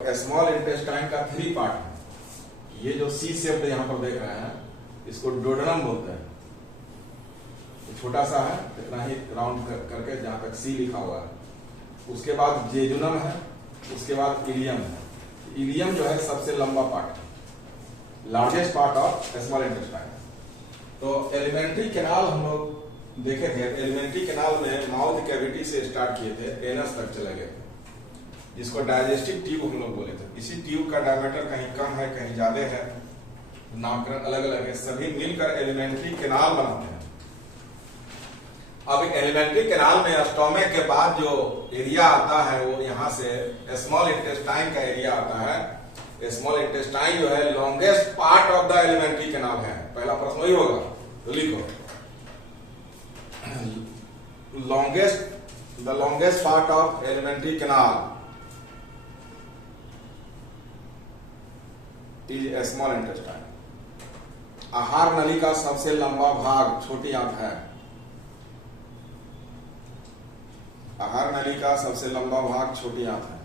Small intestine का 3 part है। ये जो सी शेप यहाँ पर देख रहे हैं इसको डोडेनम बोलते हैं। छोटा सा है, इतना ही राउंड करके जहां तक सी लिखा हुआ है। उसके बाद जेजुनम है, उसके बाद इलियम है। इलियम जो है सबसे लंबा पार्ट है, largest part of small intestine. तो एलिमेंट्री कैनाल हम लोग देखे थे। एलिमेंट्री कैनाल में माउथ कैविटी से स्टार्ट किए थे, एनस तक चले गए थे, जिसको डाइजेस्टिव ट्यूब हम लोग बोले थे। इसी ट्यूब का डायमीटर कहीं कम है, कहीं ज्यादा है, नामकरण अलग अलग है, सभी मिलकर एलिमेंट्री कैनाल बनाते हैं। अब एलिमेंट्री कैनाल में स्टोमक के बाद जो एरिया आता है वो यहाँ से स्मॉल इंटेस्टाइन का एरिया आता है। स्मॉल इंटेस्टाइन जो है longest part of the alimentary canal है। पहला प्रश्न वही होगा, तो लिखो the longest part of alimentary canal is small intestine. आहार नली का सबसे लंबा भाग छोटी आंत है। आहार नली का सबसे लंबा भाग छोटी आंत है।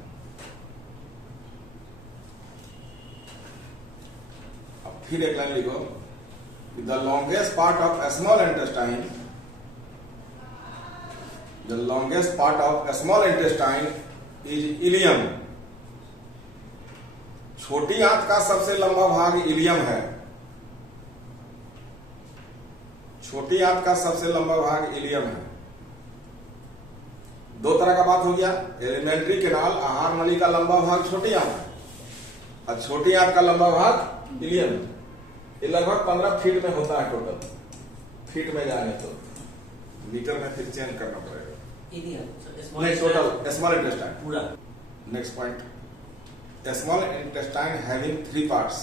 अब फिर एक लाइन लिखो, the longest part of small intestine, the longest part of small intestine is ilium. छोटी आंत का सबसे लंबा भाग इलियम है। छोटी आंत का सबसे लंबा भाग इलियम है। दो तरह का बात हो गया। एलिमेंट्री कैनाल आहार नली का लंबा भाग छोटी आंत है और छोटी आंत का लंबा भाग इलियम। ये लगभग 15 फीट में होता है टोटल। फीट में जाने तो मीटर में फिर चेंज करना पड़ेगा। नहीं, टोटल स्मॉल इंटेस्टाइन पूरा। Next point, small intestine having 3 parts.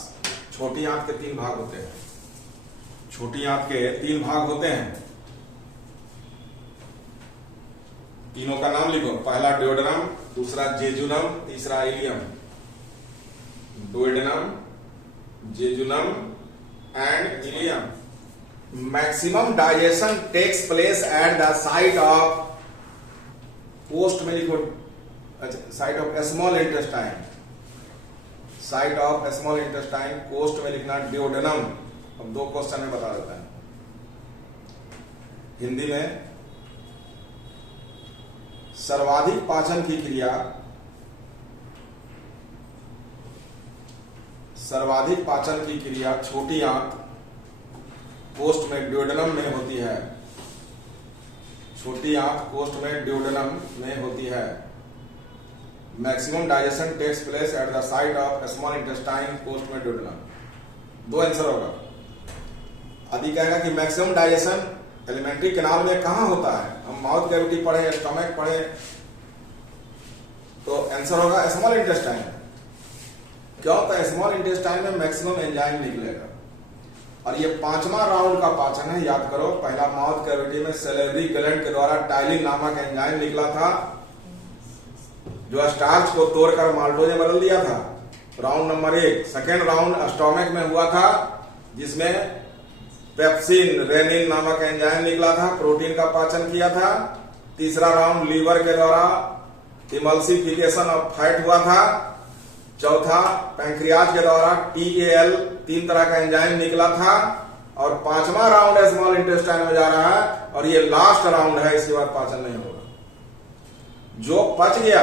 छोटी आंत के 3 भाग होते हैं। छोटी आंत के 3 भाग होते हैं। तीनों का नाम लिखो। पहला डुओडेनम, दूसरा जेजुनम, तीसरा ileum. Duodenum, jejunum and ileum. Maximum digestion takes place at the site of, पोस्ट में लिखो, अच्छा, site of small intestine. Site of small intestine, कोस्ट में लिखना डुओडेनम। अब 2 क्वेश्चन में बता देता है हिंदी में। सर्वाधिक पाचन की क्रिया, सर्वाधिक पाचन की क्रिया छोटी आंत, कोस्ट में डुओडेनम में होती है। छोटी आंत कोस्ट में डुओडेनम में होती है। Maximum digestion takes place at the site of small intestine, कोस्ट में डुओडेनम। 2 आंसर होगा। आदि कहेगा कि मैक्सिमम डाइजेशन एलिमेंट्री कैनाल में कहां होता है। हम माउथ कैविटी पढ़े, स्टमक पढ़े, तो आंसर होगा स्मॉल इंटेस्टाइन। क्यों? तो स्मॉल इंटेस्टाइन में मैक्सिमम एंजाइम निकलेगा। और ये 5वां राउंड का पाचन है, याद करो। पहला माउथ कैविटी में सैलिवरी ग्लैंड के द्वारा टाइलिन नामक एंजाइम निकला था, जो स्टार्च को तोड़कर माल्टोज में बदल दिया था। Round number 1। Second round stomach में हुआ था, जिसमें पेप्सिन रेनिन नामक एंजाइम निकला था, प्रोटीन का पाचन किया था। तीसरा राउंड लीवर के द्वारा इमल्सिफिकेशन ऑफ फैट हुआ था। चौथा पैंक्रियाज के द्वारा TAL 3 तरह का एंजाइम निकला था। और 5वां राउंड स्मॉल इंटेस्टाइन में जा रहा है और ये लास्ट राउंड है। इसके बाद पाचन नहीं होगा। जो पच गया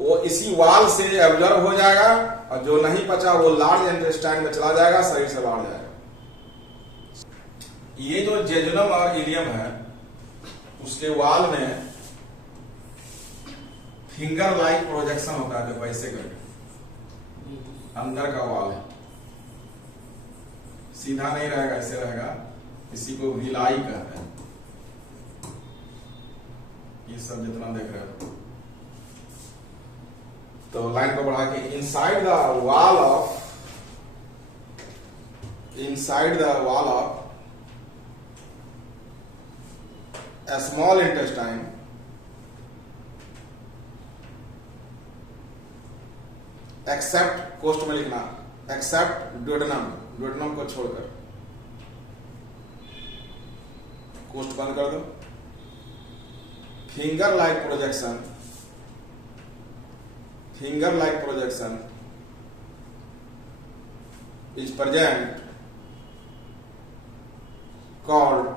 वो इसी वाल से एब्जॉर्ब हो जाएगा और जो नहीं पचा वो लार्ज इंटेस्टाइन में चला जाएगा, शरीर से बाहर जाएगा। ये जो जेजुनम और इलियम है, उसके वाल में फिंगर लाइक प्रोजेक्शन होता है। देखो ऐसे करके अंदर का वाल है, सीधा नहीं रहेगा, ऐसे रहेगा। इसी को विलाई कहते हैं। ये सब जितना देख रहे हो, तो लाइन को बढ़ा के inside the wall of, inside the wall of a small intestine except, कोस्ट में लिखना, except duodenum, duodenum को छोड़कर। कोस्ट बंद कर दो। Finger like projection, finger like projection is present called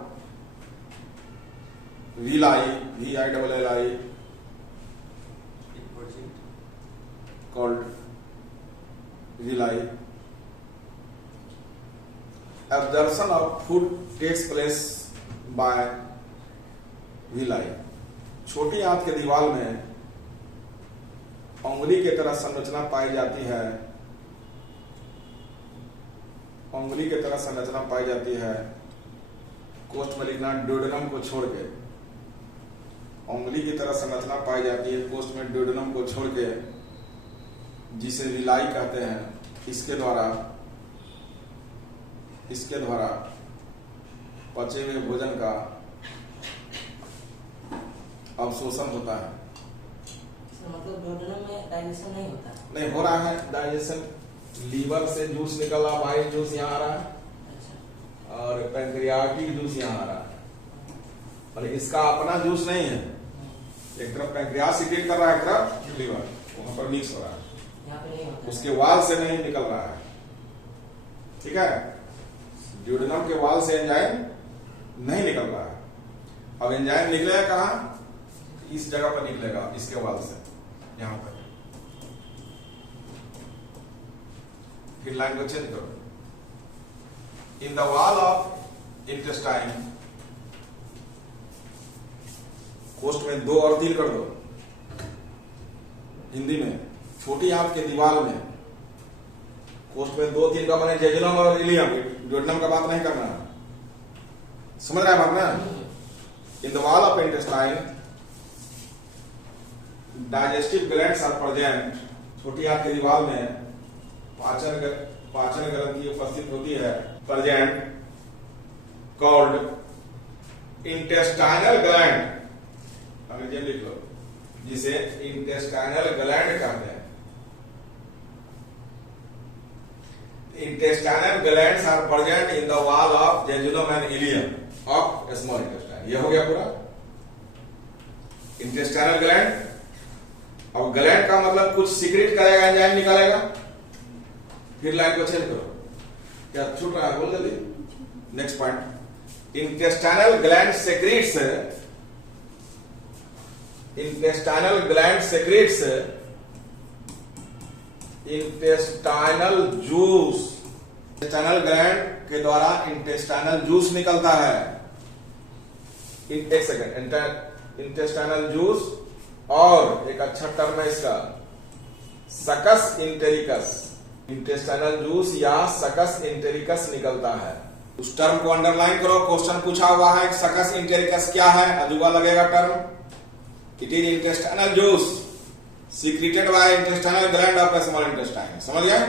villi, villi, called villi. Absorption of food takes place by villi. छोटी आंत के दीवार में उंगली की तरह संरचना पाई जाती है, उंगली की तरह संरचना पाई जाती है कोस्ट में ड्यूडेनम को छोड़ के, उंगली की तरह संरचना पाई जाती है कोस्ट में ड्यूडेनम को छोड़ के, जिसे विलाई कहते हैं। इसके द्वारा पचे हुए भोजन का अवशोषण होता है। मतलब ड्यूडेनम में डाइजेशन नहीं होता है? नहीं हो रहा है डाइजेशन। लीवर से जूस निकल रहा, बाइल जूस यहाँ आ रहा है। अच्छा। और पैंक्रियाटिक जूस यहाँ आ रहा है, मतलब इसका अपना जूस नहीं है। एक तरफ पैंक्रियास सीक्रेट कर रहा है, एक तरफ लीवर, वहां पर मिक्स हो रहा है, यहाँ पे नहीं होता, उसके वाल से नहीं निकल रहा है। ठीक है, ड्यूडेनम के वाल से एंजाइम नहीं निकल रहा है। अब एंजाइम निकलेगा कहाँ? इस जगह पर निकलेगा, इसके वाल से, यहां पर। फिर लाइन को चेंज करो। In the wall of intestine, कोस्ट में 2 और 3 कर दो। हिंदी में छोटी आंत के दीवार में कोस्ट में 2 3 का माने जेजुनम और इलियम, ड्यूडेनम का बात नहीं करना, समझ रहा है बात ना? In the wall of intestine digestive glands are present. छोटी आंत के दीवार में पाचन ग्रंथि उपस्थित होती है, प्रेजेंट, कॉल्ड इंटेस्टाइनल ग्लैंड, अंग्रेजी में लिख लो, जिसे इंटेस्टाइनल ग्लैंड कहते हैं। Intestinal glands are present in the wall of jejunum and ileum of small intestine. ये हो गया पूरा इंटेस्टाइनल ग्लैंड। अब ग्लैंड का मतलब कुछ सीक्रेट करेगा, एंजाइम निकालेगा। फिर लाइन को चेंज करो, क्या छूट रहा है? बोल जल्दी। Next point, intestinal gland secrets, intestinal gland secrets intestinal juice. Intestinal gland के द्वारा इंटेस्टाइनल जूस निकलता है। एक सेकेंड, इंटेस्टाइनल जूस, और एक अच्छा टर्म है इसका, सकस इंटेरिकस। इंटेस्टाइनल जूस या सकस इंटेरिकस निकलता है। उस टर्म को अंडरलाइन करो, क्वेश्चन पूछा हुआ है सकस इंटेरिकस क्या है, अधूरा लगेगा term. It is intestinal juice secreted by intestinal gland of small intestine. समझ गया?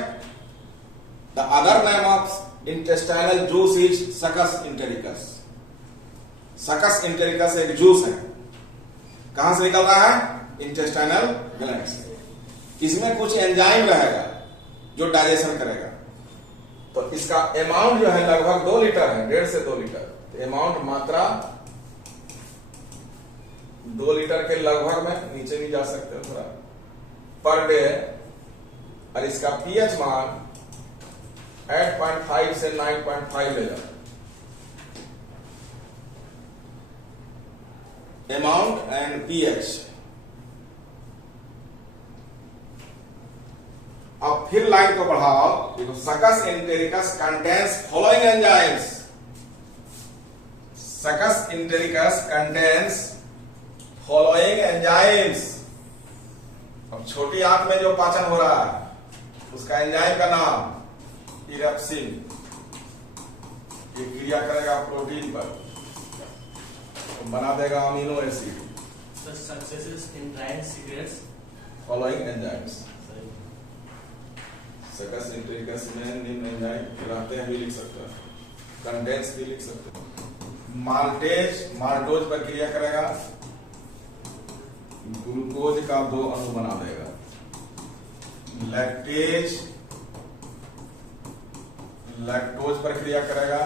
The other name of intestinal juice is succus entericus. succus entericus एक जूस है, कहां से निकल रहा है? इंटेस्टाइनल ग्लैंड से। इसमें कुछ एंजाइम रहेगा जो डाइजेशन करेगा। तो इसका अमाउंट जो है लगभग 2 लीटर है, 1.5 से 2 लीटर। अमाउंट, मात्रा 2 लीटर के लगभग में, नीचे भी जा सकते हो थोड़ा, पर डे। और इसका पीएच मान 8.5 से 9.5 लेगा। Amount and pH. अब फिर लाइन को बढ़ाओ, देखो, सकस इंटेरिकस कंटेन्स फॉलोइंग एंजाइम्स। सकस इंटेरिकस कंटेन्स फॉलोइंग एंजाइम्स। अब छोटी आंत में जो पाचन हो रहा है उसका एंजाइम का नाम इरेप्सिन। ये क्रिया करेगा प्रोटीन पर, तो बना देगा amino acid. Successes in trial secrets following enzymes. सकस इंटेरिकस में निम्न एंजाइम रहते हैं भी लिख सकते हैं, कंटेंट्स भी लिख सकते हैं। माल्टेज, माल्टोज पर क्रिया करेगा, ग्लूकोज का 2 अणु बना देगा। लैक्टेज, लैक्टोज पर क्रिया करेगा,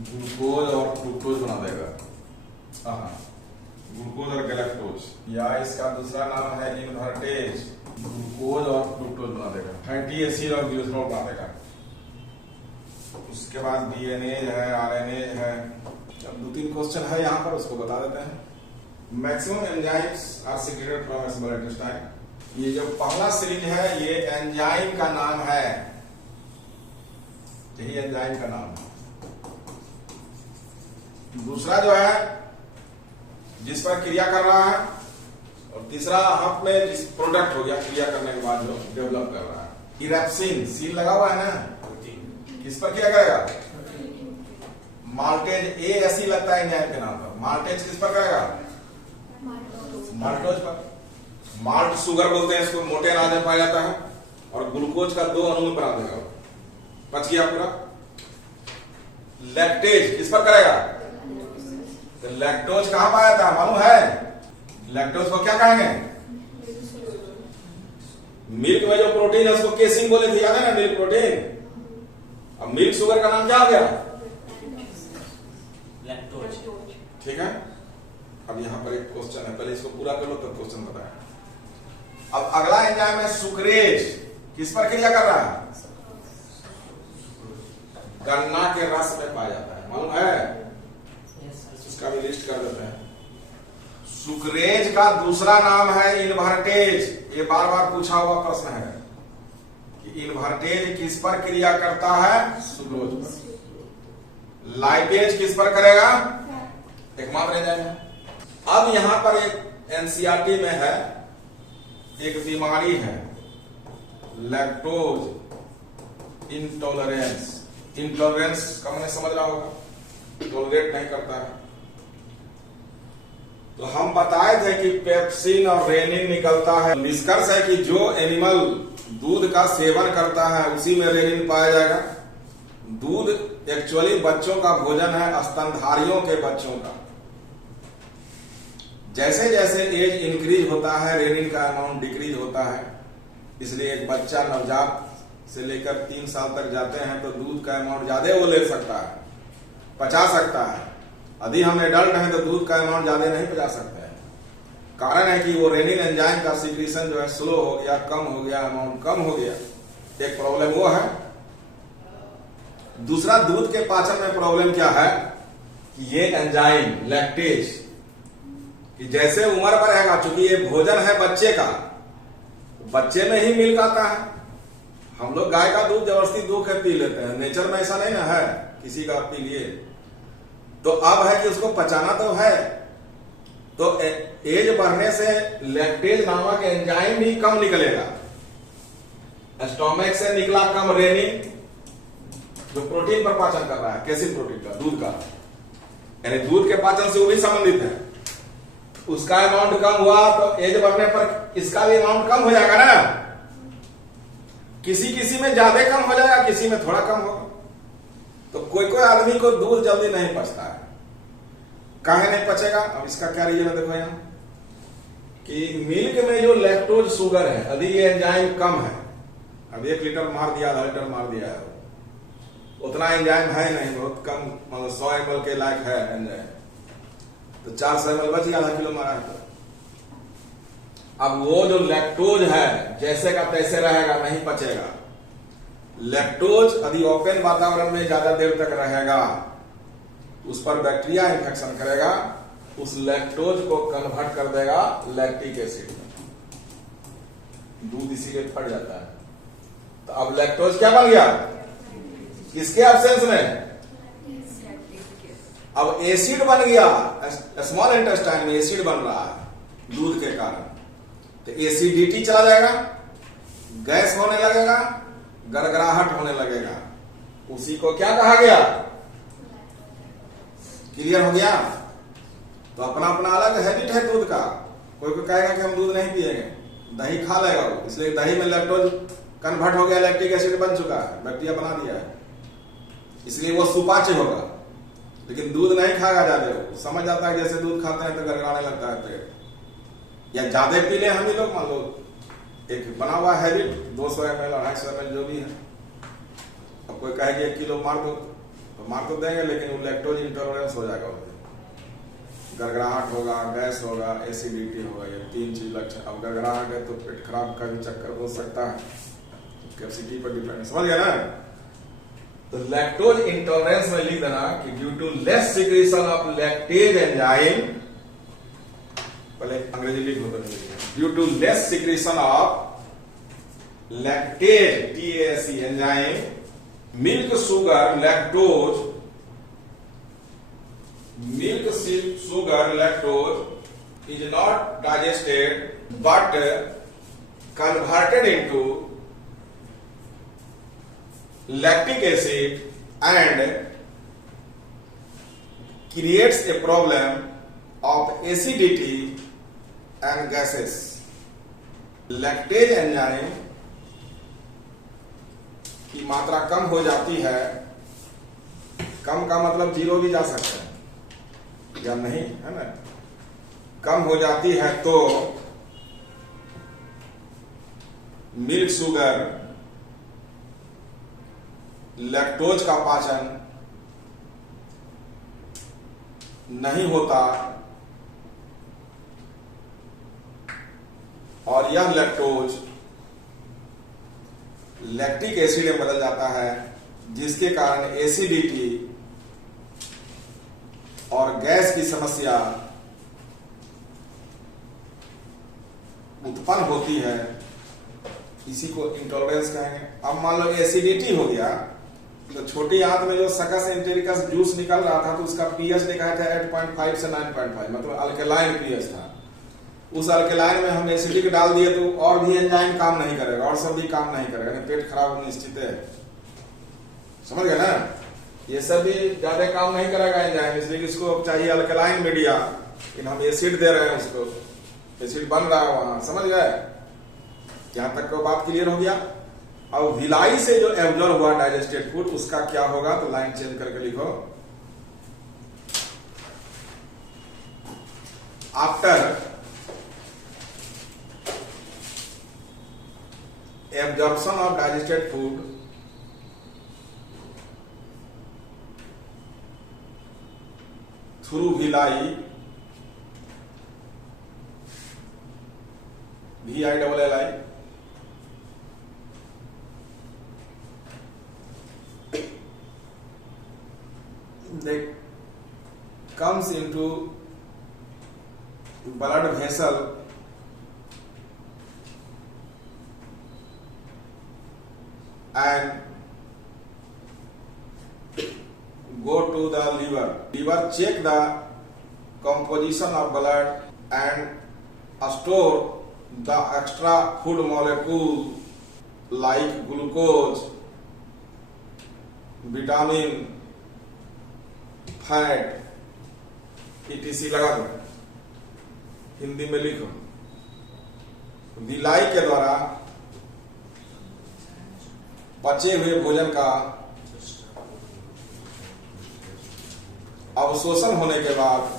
ग्लूकोज और फ्रुक्टोज बना देगा। ग्लूकोज और गैलेक्टोज, या इसका दूसरा नाम है इनवर्टेज, ग्लूकोज और फ्रुक्टोज बना देगा, फैटी एसिड और ग्लिसरॉल बना देगा। उसके बाद डीएनएज है, आरएनएज है। अब 2-3 क्वेश्चन है यहाँ पर, उसको बता देते हैं। Maximum enzymes are secreted from small intestine. ये जो पहला सीरीज है ये एंजाइम का नाम है, यही एंजाइम का नाम है। दूसरा जो है जिस पर क्रिया कर रहा है, और तीसरा हब में जिस प्रोडक्ट हो गया क्रिया करने के बाद जो डेवलप कर रहा है। इरेप्सिन सील लगा हुआ है ना, किस पर क्रिया करेगा? माल्टेज, ए ऐसी लगता है एंजाइम के नाम पर। माल्टेज किस पर करेगा? माल्टोज पर। माल्ट शुगर बोलते हैं इसको, मोटे अनाज में पाया जाता है, और ग्लूकोज का 2 अणु में बना देगा। बच गया पूरा। लैक्टेज किस पर करेगा? तो लैक्टोज कहां पाया था मालूम है? लैक्टोज को क्या कहेंगे? मिल्क में जो प्रोटीन है उसको केसिन बोले थे, याद है ना? Milk protein. अब मिल्क शुगर का नाम क्या हो गया? लैक्टोज। ठीक है। अब यहां पर एक क्वेश्चन है, पहले इसको पूरा कर लो तब क्वेश्चन बताया। अब अगला एंजाइम है सुक्रेज, किस पर क्रिया कर रहा है? गन्ना के रस में पाया जाता है, मालूम है? इसका भी लिस्ट कर देते हैं। सुक्रेज का दूसरा नाम है इनवर्टेज। ये बार बार पूछा हुआ प्रश्न है कि इनवर्टेज किस पर क्रिया करता है? सुक्रोज पर। लाइपेज किस पर करेगा? एकमात्र एंजाइम है। अब यहां पर एक एनसीईआरटी में है, एक बीमारी है लैक्टोज इंटॉलरेंस। इंटॉलरेंस का मैंने समझ रहा होगा, टॉलरेट नहीं करता है। तो हम बताए थे कि पेप्सिन और रेनिन निकलता है। निष्कर्ष है कि जो एनिमल दूध का सेवन करता है उसी में रेनिन पाया जाएगा। दूध एक्चुअली बच्चों का भोजन है, स्तनधारियों के बच्चों का। जैसे जैसे एज इंक्रीज होता है रेनिन का अमाउंट डिक्रीज होता है। इसलिए एक बच्चा नवजात से लेकर 3 साल तक जाते हैं तो दूध का अमाउंट ज्यादा वो ले सकता है, पचा सकता है। यदि हम एडल्ट हैं तो दूध का अमाउंट ज्यादा नहीं पचा सकते हैं। कारण है कि वो रेनिन एंजाइम का सिक्रीशन जो है स्लो हो गया, कम हो गया, अमाउंट कम हो गया। एक प्रॉब्लम वो है। दूसरा, दूध के पाचन में प्रॉब्लम क्या है कि ये एंजाइम लैक्टेज कि जैसे उम्र बढ़ेगा, चूंकि ये भोजन है बच्चे का, बच्चे में ही मिल्क आता है। हम लोग गाय का दूध जबरदस्ती दूध के पी लेते हैं, नेचर में ऐसा नहीं ना है किसी का पी लिए। तो अब है कि उसको पचाना तो है, तो एज बढ़ने से लैक्टेज नामक एंजाइम भी कम निकलेगा। स्टोमक से निकला कम रेनिन जो प्रोटीन पर पाचन कर रहा है, कैसी प्रोटीन का, दूध का, यानी दूध के पाचन से वो भी संबंधित है। उसका अमाउंट कम हुआ तो एज बढ़ने पर इसका भी अमाउंट कम हो जाएगा ना। किसी किसी में ज्यादा कम हो जाएगा, किसी में थोड़ा कम होगा। तो कोई कोई आदमी को दूध जल्दी नहीं पचता है। काहे नहीं पचेगा? अब इसका क्या रीजन है, देखो यहां कि मिल्क में जो लैक्टोज शुगर है, यदि ये एंजाइम कम है, अब 1 लीटर मार दिया, आधा लीटर मार दिया है, उतना एंजाइम है नहीं, बहुत कम, मतलब 100 ml के लायक है एंजाइम, तो 400 ml बच गया, आधा किलो मारा है। अब वो जो लैक्टोज है जैसे का तैसे रहेगा, नहीं पचेगा। लैक्टोज यदि ओपन वातावरण में ज्यादा देर तक रहेगा, उस पर बैक्टीरिया इन्फेक्शन करेगा, उस लैक्टोज को कन्वर्ट कर देगा लैक्टिक एसिड में, दूध इसीलिए फट जाता है। तो अब लैक्टोज क्या बन गया? किसके एब्सेंस में? अब एसिड बन गया। स्मॉल इंटेस्टाइन में एसिड बन रहा है दूध के कारण, तो एसिडिटी चला जाएगा, गैस होने लगेगा, गड़गड़ाहट होने लगेगा। उसी को क्या कहा गया? क्लियर हो गया? तो अपना अपना अलग हैबिट है दूध का। कोई कोई कहेगा कि हम दूध नहीं पिएंगे, दही खा लेगा वो, इसलिए दही में लैक्टोज कन्वर्ट हो गया, लैक्टिक एसिड बन चुका है, बैक्टीरिया बना दिया है, इसलिए वो सुपाच्य होगा। लेकिन दूध नहीं खाएगा ज्यादा, वो समझ जाता है जैसे दूध खाते हैं तो गड़गड़ाने लगता है पेट, या ज्यादा पी ले हम ही लोग, मान लो एक बना हुआ हैबिट 200 ml 250 ml जो भी है। अब कोई कहेगा 1 किलो मार दो, तो मार तो देंगे, लेकिन वो लैक्टोज इंटॉलरेंस हो जाएगा, गड़गड़ाहट होगा, गैस होगा, एसिडिटी होगा, ये 3 चीज लक्षण। अब गड़गड़ाहट है तो पेट खराब का भी चक्कर हो सकता है, कैपेसिटी पर डिपेंड, समझ गया ना। तो लैक्टोज इंटॉलरेंस में लिख देना कि due to less secretion of lactase enzyme, पहले अंग्रेजी लिख लो, due to less secretion of lactase TASE enzyme, milk sugar lactose, milk sugar lactose is not digested but converted into lactic acid and creates a problem of acidity and gases. Lactase enzyme की मात्रा कम हो जाती है, कम का मतलब 0 भी जा सकता है या नहीं, है ना। कम हो जाती है तो मिल्क शुगर लैक्टोज का पाचन नहीं होता और यह लैक्टोज लैक्टिक एसिड में बदल जाता है, जिसके कारण एसिडिटी और गैस की समस्या उत्पन्न होती है। इसी को इंटॉलरेंस कहेंगे। अब मान लो एसिडिटी हो गया तो छोटी आंत में जो सकस एंटेरिकस जूस निकल रहा था तो उसका पीएच लिखा था 8.5 से 9.5, मतलब अल्केलाइन पीएच था। उस अल्केलाइन में हम एसिडिक डाल दिए तो और भी एंजाइम काम नहीं करेगा और सब भी काम नहीं करेगा, पेट खराब निश्चित है, समझ गए ना। ये सब भी ज्यादा काम नहीं करेगा एंजाइम, इसलिए इसको चाहिए अल्कलाइन मीडिया, लेकिन हम एसिड दे रहे हैं उसको, एसिड बन रहा है वहां, समझ गए। यहां तक को बात क्लियर हो गया। अब विलाई से जो एब्जॉर्ब हुआ डाइजेस्टेड फूड उसका क्या होगा, तो लाइन चेंज करके लिखो, after absorption of digested food through villi, VILLI, they comes into blood vessel and go to the liver. Liver check the composition of blood and store the extra food molecule like glucose, vitamin, fat, etc. लगा दो, हिंदी में लिखो। Villi के द्वारा बचे हुए भोजन का अवशोषण होने के बाद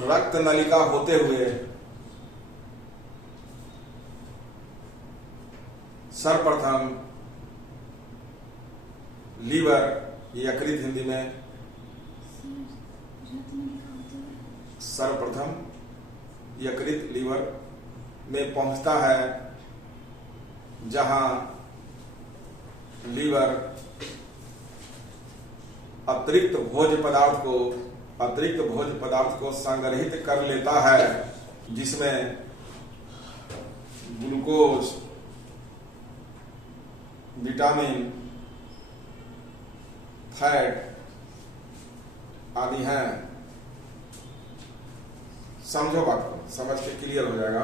रक्त नलिका होते हुए सर्वप्रथम लीवर, यकृत हिंदी में, सर्वप्रथम यकृत लीवर में पहुंचता है, जहां लीवर अतिरिक्त भोज्य पदार्थ को संग्रहित कर लेता है, जिसमें ग्लूकोज, विटामिन, फैट आदि हैं। समझो बात को, समझ के क्लियर हो जाएगा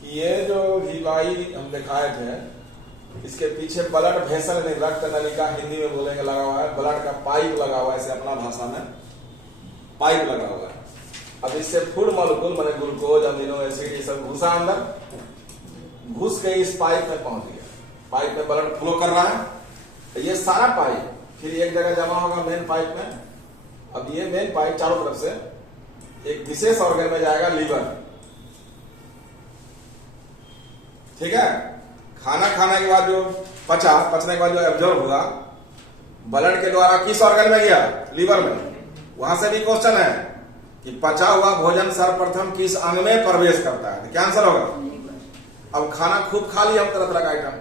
कि ये जो विलाई हम दिखाए थे, इसके पीछे ब्लड वेसल में, रक्त नलिका हिंदी में बोलेंगे, लगा हुआ है, ब्लड का पाइप लगा हुआ है, ऐसे अपना भाषा में पाइप लगा हुआ है। अब इससे फूड मॉलिक्यूल माने ग्लूकोज, अमीनो एसिड, ये सब घुसा अंदर, घुस के इस पाइप में पहुंच गया, पाइप में ब्लड फ्लो कर रहा है, तो ये सारा पाइप फिर एक जगह जमा होगा मेन पाइप में। अब ये मेन पाइप चारों तरफ से एक विशेष ऑर्गन में जाएगा, लीवर, ठीक है। खाना खाने के बाद जो पचने के बाद जो एब्जॉर्ब हुआ ब्लड के द्वारा किस ऑर्गन में गया? लीवर में। वहां से भी क्वेश्चन है कि पचा हुआ भोजन सर्वप्रथम किस अंग में प्रवेश करता है? तो क्या आंसर होगा? अब खाना खूब खा लिया हम तरह तरह का आइटम,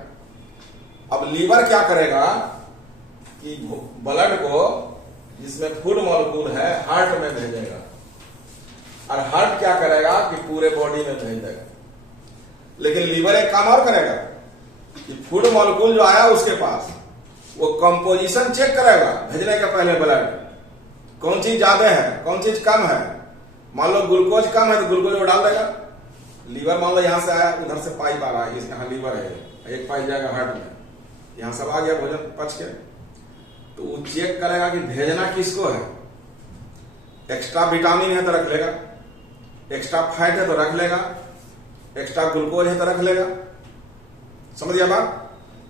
अब लीवर क्या करेगा कि ब्लड को जिसमें फूड मॉलिक्यूल है हार्ट में भेजेगा, और हार्ट क्या करेगा कि पूरे बॉडी में भेज देगा। लेकिन लीवर एक काम और करेगा कि फूड मॉलिक्यूल जो आया उसके पास वो कंपोजिशन चेक करेगा भेजने के पहले ब्लड, कौन चीज ज्यादा है कौन चीज कम है। मान लो ग्लूकोज कम है तो ग्लूकोज वो डाल देगा। लीवर मान लो यहां से आया, उधर से पाइप आ रहा है, यहाँ लीवर है, एक पाइप जाएगा हार्ट में, यहां सब आ गया भोजन पच के, तो वो चेक करेगा कि भेजना किसको है। एक्स्ट्रा विटामिन है तो रख लेगा, एक्स्ट्रा फैट है तो रख लेगा, एक्स्ट्रा ग्लूकोज है तो रख लेगा। समझ गया बात?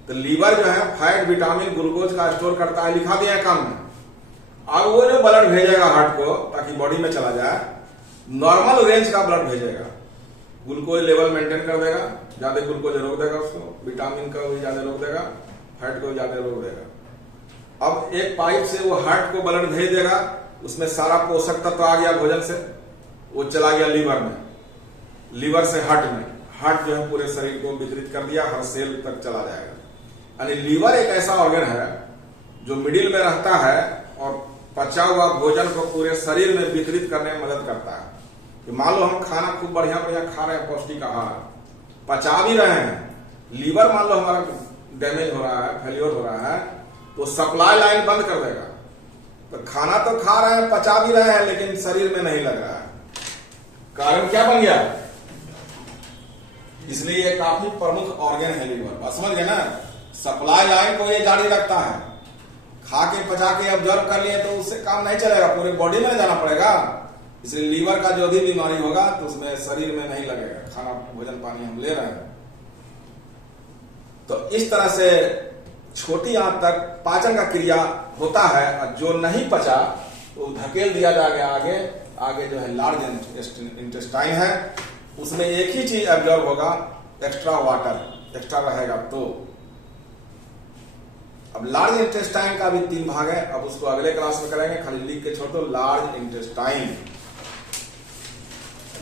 तो लीवर जो है फैट विटामिन ग्लूकोज का स्टोर करता है, लिखा दिया है काम में। अब वो जो ब्लड भेजेगा हार्ट को ताकि बॉडी में चला जाए, नॉर्मल रेंज का ब्लड भेजेगा, ग्लूकोज लेवल मेंटेन कर देगा, ज्यादा ग्लूकोज रोक देगा उसको, विटामिन का भी ज्यादा रोक देगा, फैट को ज्यादा रोक देगा। अब एक पाइप से वो हार्ट को ब्लड भेज देगा, उसमें सारा पोषक तत्व आ गया भोजन से, वो चला गया लीवर में, लीवर से हार्ट में, हार्ट जो है पूरे शरीर को वितरित कर दिया, हर सेल तक चला जाएगा। यानी लीवर एक ऐसा ऑर्गन है जो मिडिल में रहता है और पचा हुआ भोजन को पूरे शरीर में वितरित करने में मदद करता है। कि मान लो हम खाना खूब बढ़िया बढ़िया खा रहे हैं, पौष्टिक आहार पचा भी रहे हैं, लीवर मान लो हमारा डैमेज हो रहा है, फेल्योर हो रहा है, तो सप्लाई लाइन बंद कर देगा। तो खाना तो खा रहे हैं, पचा भी रहे हैं, लेकिन शरीर में नहीं लग रहा है। कारण क्या बन गया? इसलिए ये काफी प्रमुख ऑर्गन है लीवर। बात समझ गए ना? सप्लाई लाइन को ये जारी रखता है। खा के पचा के ऑब्जर्व कर लिए तो उससे काम नहीं चलेगा, पूरे बॉडी में जाना पड़ेगा। इसलिए लीवर का जो भी बीमारी होगा तो उसमें शरीर में नहीं लगेगा, खाना भोजन पानी हम ले रहे हैं। तो इस तरह से छोटी आंत तक पाचन का क्रिया होता है, और जो नहीं पचा तो धकेल दिया जाएगा आगे। आगे जो है लार्ज इंटेस्टाइन है, उसमें एक ही चीज एब्जॉर्ब होगा, एक्स्ट्रा वाटर एक्स्ट्रा रहेगा। तो अब लार्ज इंटेस्टाइन का भी 3 भाग है, अब उसको अगले क्लास में करेंगे, खाली लिख के छोड़ दो लार्ज इंटेस्टाइन।